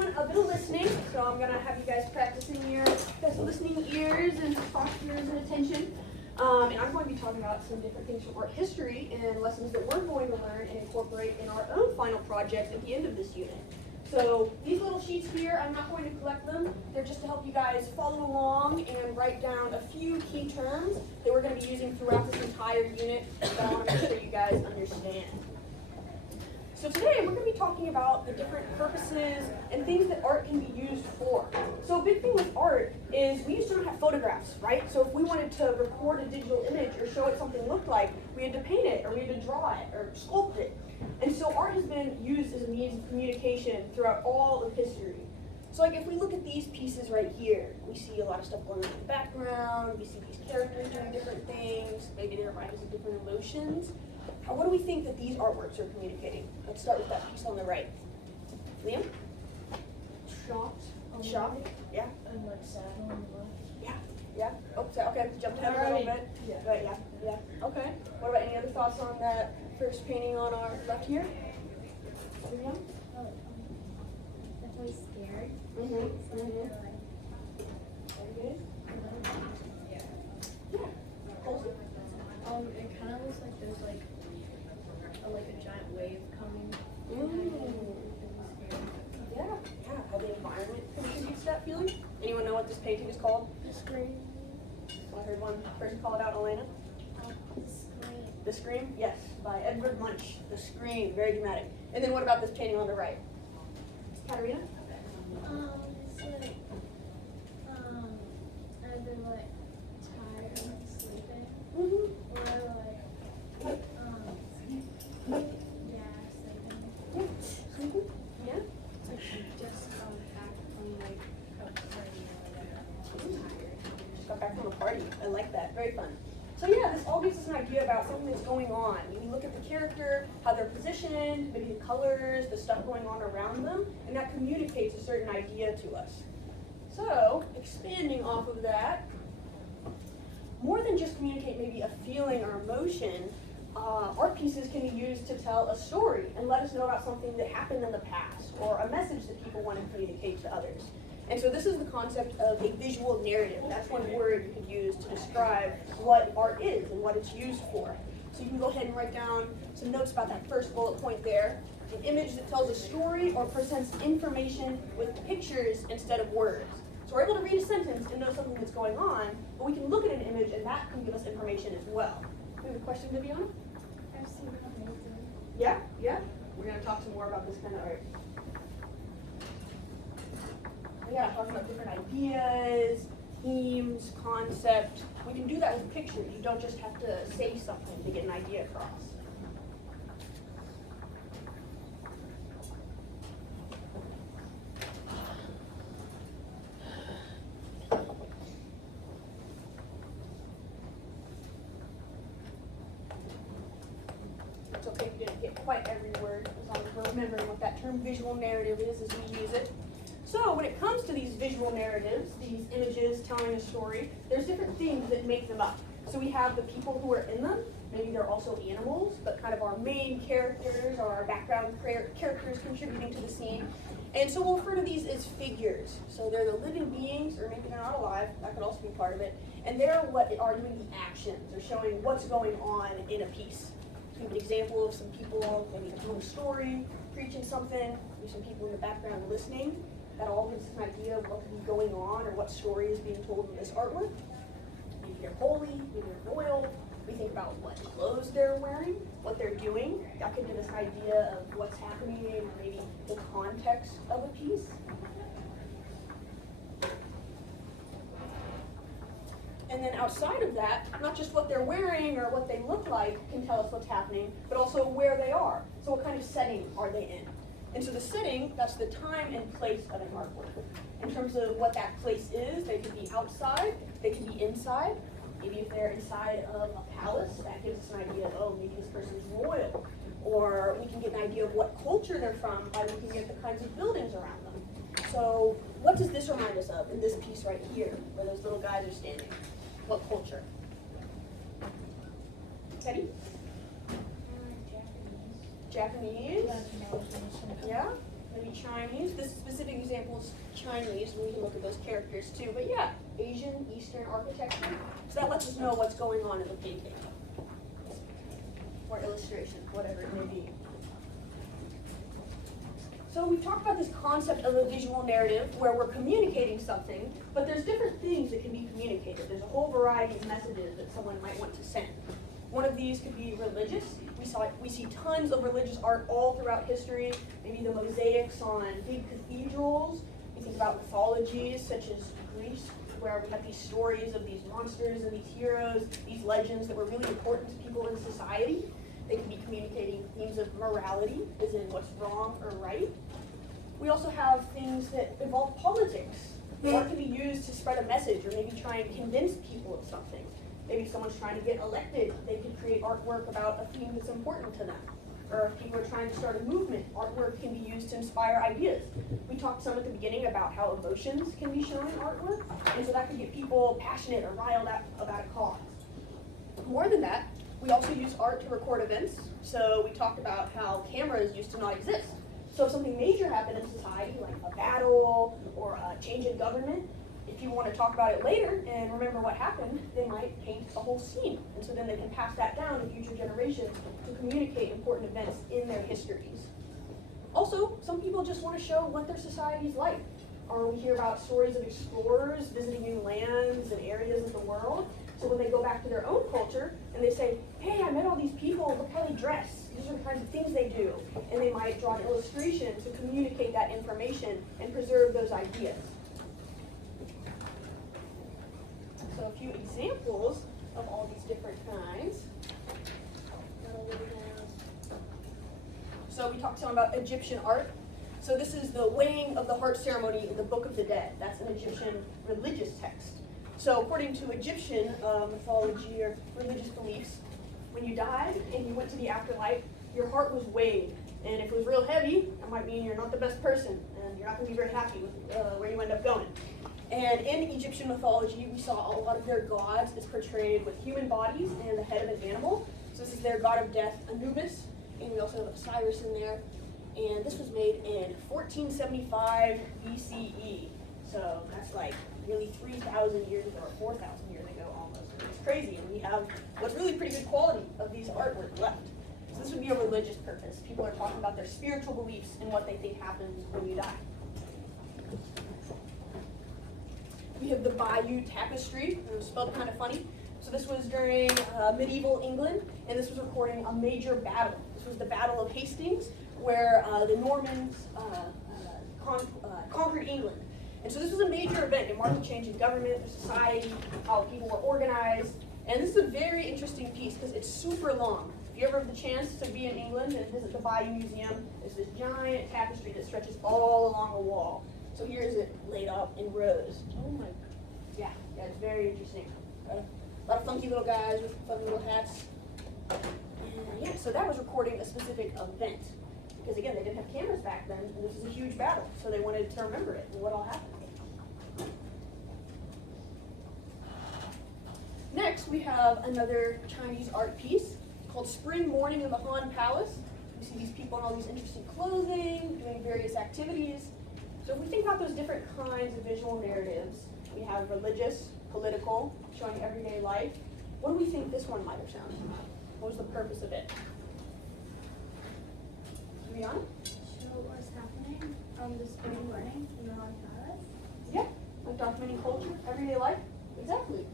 doing a bit of listening, so I'm going to have you guys practicing your listening ears and postures and attention. And I'm going to be talking about some different things from art history and lessons that we're going to learn and incorporate in our own final project at the end of this unit. So these little sheets here, I'm not going to collect them. They're just to help you guys follow along and write down a few key terms that we're going to be using throughout this entire unit that I want to make sure you guys understand. So today we're going to be talking about the different purposes and things that art can be used for. So a big thing with art is we used to not have photographs, right? So if we wanted to record a digital image or show what something looked like, we had to paint it or we had to draw it or sculpt it. And so art has been used as a means of communication throughout all of history. So like if we look at these pieces right here, we see a lot of stuff going on in the background, we see these characters doing different things, maybe they're reminding us of different emotions. What do we think that these artworks are communicating? Let's start with that piece on the right. Liam? Shocked. Shocked? Yeah. And like sad on the left. Yeah. Yeah. Oh, so, okay. Jumped ahead a little bit. Yeah. Right, yeah. Yeah. Okay. What about any other thoughts on that first painting on our left here? Liam? Definitely scared. Mm-hmm. Mm-hmm. Very good. Yeah. Yeah. Colson? It kind of looks like there's like a giant wave coming. Yeah, how the environment contributes to that feeling. Anyone know what this painting is called? The screen. I heard one person call it out, Elena. The screen. The Scream? Yes, by Edward Munch. The Scream, very dramatic. And then what about this painting on the right? Katarina? It's like, either like tired and sleeping, Mm-hmm. or like, sleeping. Yeah. Like she just got back from like a party or whatever. Tired. Just got back from a party. I like that. Very fun. So yeah, this all gives us an idea about something that's going on. We look at the character, how they're positioned, maybe the colors, the stuff going on around them, and that communicates a certain idea to us. So, expanding off of that, more than just communicate maybe a feeling or emotion, art pieces can be used to tell a story and let us know about something that happened in the past or a message that people want to communicate to others. And so this is the concept of a visual narrative. That's one word you could use to describe what art is and what it's used for. So you can go ahead and write down some notes about that first bullet point there. An image that tells a story or presents information with pictures instead of words. So we're able to read a sentence and know something that's going on, but we can look at an image and that can give us information as well. We have a question, Viviana? I've seen amazing. Yeah, yeah. We're going to talk some more about this kind of art. Yeah, talking about different ideas, themes, concept. We can do that with pictures. You don't just have to say something to get an idea across. It's okay if you didn't get quite every word, as long as we're remembering what that term visual narrative is as we use it. So when it comes to these visual narratives, these images telling a story, there's different things that make them up. So we have the people who are in them, maybe they're also animals, but kind of our main characters or our background characters contributing to the scene. And so we'll refer to these as figures. So they're the living beings, or maybe they're not alive, that could also be part of it. And they're what are doing the actions, or showing what's going on in a piece. So we have an example of some people maybe telling a story, preaching something, maybe some people in the background listening. That all gives us an idea of what could be going on or what story is being told in this artwork. Maybe they're holy, maybe they're royal. We think about what clothes they're wearing, what they're doing. That could give us an idea of what's happening or maybe the context of a piece. And then outside of that, not just what they're wearing or what they look like can tell us what's happening, but also where they are. So what kind of setting are they in? And so the setting, that's the time and place of an artwork. In terms of what that place is, they could be outside, they could be inside. Maybe if they're inside of a palace, that gives us an idea of, oh, maybe this person's royal. Or we can get an idea of what culture they're from by looking at the kinds of buildings around them. So what does this remind us of in this piece right here, where those little guys are standing? What culture? Teddy? Japanese. Japanese? Yeah? Maybe Chinese? This specific example examples Chinese, and we can look at those characters too. But yeah, Asian, Eastern architecture. So that lets us know what's going on in the painting. Or illustration, whatever it may be. So we talked about this concept of a visual narrative where we're communicating something, but there's different things that can be communicated. There's a whole variety of messages that someone might want to send. One of these could be religious. We see tons of religious art all throughout history, maybe the mosaics on big cathedrals. We think about mythologies such as Greece, where we have these stories of these monsters and these heroes, these legends that were really important to people in society. They can be communicating themes of morality, as in what's wrong or right. We also have things that involve politics. Art can be used to spread a message or maybe try and convince people of something. Maybe someone's trying to get elected, they could create artwork about a theme that's important to them. Or if people are trying to start a movement, artwork can be used to inspire ideas. We talked some at the beginning about how emotions can be shown in artwork, and so that could get people passionate or riled up about a cause. More than that, we also use art to record events. So we talked about how cameras used to not exist. So if something major happened in society, like a battle or a change in government, if you want to talk about it later and remember what happened, they might paint a whole scene. And so then they can pass that down to future generations to communicate important events in their histories. Also, some people just want to show what their society's like. Or we hear about stories of explorers visiting new lands and areas of the world. So when they go back to their own culture and they say, hey, I met all these people, look how they dress. These are the kinds of things they do. And they might draw an illustration to communicate that information and preserve those ideas. So a few examples of all these different kinds. So we talked some about Egyptian art. So this is the weighing of the heart ceremony in the Book of the Dead. That's an Egyptian religious text. So according to Egyptian mythology or religious beliefs, when you died and you went to the afterlife, your heart was weighed. And if it was real heavy, that might mean you're not the best person and you're not going to be very happy with where you end up going. And in Egyptian mythology, we saw a lot of their gods as portrayed with human bodies and the head of an animal. So this is their god of death, Anubis, and we also have Osiris in there. And this was made in 1475 BCE. So that's like nearly 3,000 years ago, or 4,000 years ago almost. It's crazy, and we have what's really pretty good quality of these artwork left. So this would be a religious purpose. People are talking about their spiritual beliefs and what they think happens when you die. We have the Bayeux Tapestry. It was spelled kind of funny. So this was during medieval England, and this was recording a major battle. This was the Battle of Hastings, where the Normans conquered England. And so this was a major event. It marked a change in government, the society, how people were organized. And this is a very interesting piece because it's super long. If you ever have the chance to be in England and visit the Bayeux Museum, there's this giant tapestry that stretches all along the wall. So here is it laid out in rows. Oh my, yeah, it's very interesting. A lot of funky little guys with fun little hats. And yeah, so that was recording a specific event. Because again, they didn't have cameras back then, and this is a huge battle, so they wanted to remember it and what all happened. Next, we have another Chinese art piece called Spring Morning in the Han Palace. You see these people in all these interesting clothing, doing various activities. So if we think about those different kinds of visual narratives, we have religious, political, showing everyday life. What do we think this one might have shown? What was the purpose of it? Rihanna? Show what's happening on the spring morning in the Han Palace. Yeah, like documenting culture, everyday life. Exactly.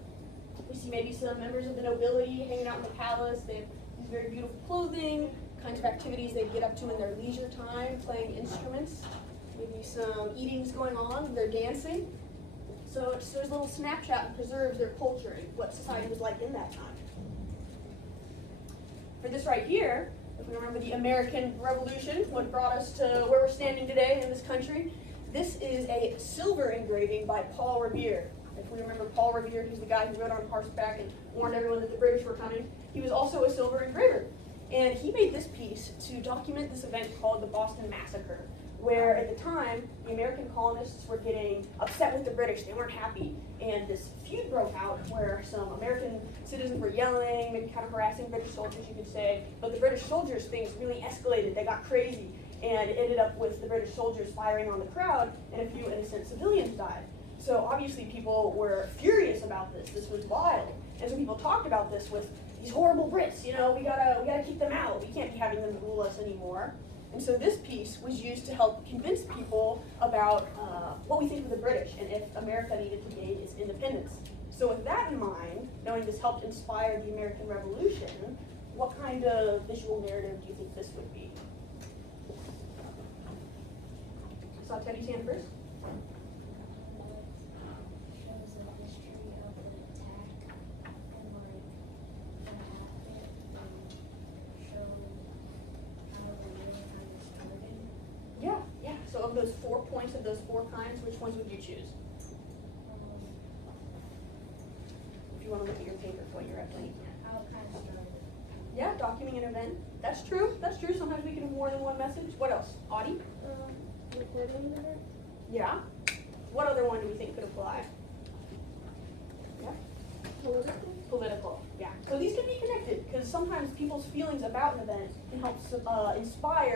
We see maybe some members of the nobility hanging out in the palace. They have these very beautiful clothing, kinds of activities they get up to in their leisure time, playing instruments. Maybe some eatings going on, they're dancing. So it's there's a little snapshot and preserves their culture and what society was like in that time. For this right here, if we remember the American Revolution, what brought us to where we're standing today in this country, this is a silver engraving by Paul Revere. If we remember Paul Revere, he's the guy who rode on horseback and warned everyone that the British were coming. He was also a silver engraver. And he made this piece to document this event called the Boston Massacre, where at the time, the American colonists were getting upset with the British. They weren't happy. And this feud broke out where some American citizens were yelling, maybe kind of harassing British soldiers, you could say. But the British soldiers, things really escalated. They got crazy. And it ended up with the British soldiers firing on the crowd, and a few innocent civilians died. So obviously people were furious about this. This was wild. And so people talked about this with these horrible Brits, you know, we gotta keep them out. We can't be having them rule us anymore. And so this piece was used to help convince people about what we think of the British and if America needed to gain its independence. So with that in mind, knowing this helped inspire the American Revolution, what kind of visual narrative do you think this would be? I saw Teddy's hand first. Shows the history of the attack and like what happened and show how the really kind of started. Yeah. So of those 4 points, of those 4 kinds, which ones would you choose? If you want to look at your paper for what you're at, Blake. How it kind of started. Yeah, documenting an event. That's true. That's true. Sometimes we can have more than one message. What else? Audie? Recording it. Yeah. What other one do we think could apply? Yeah. Political. Yeah. So these can be connected because sometimes people's feelings about an event can help inspire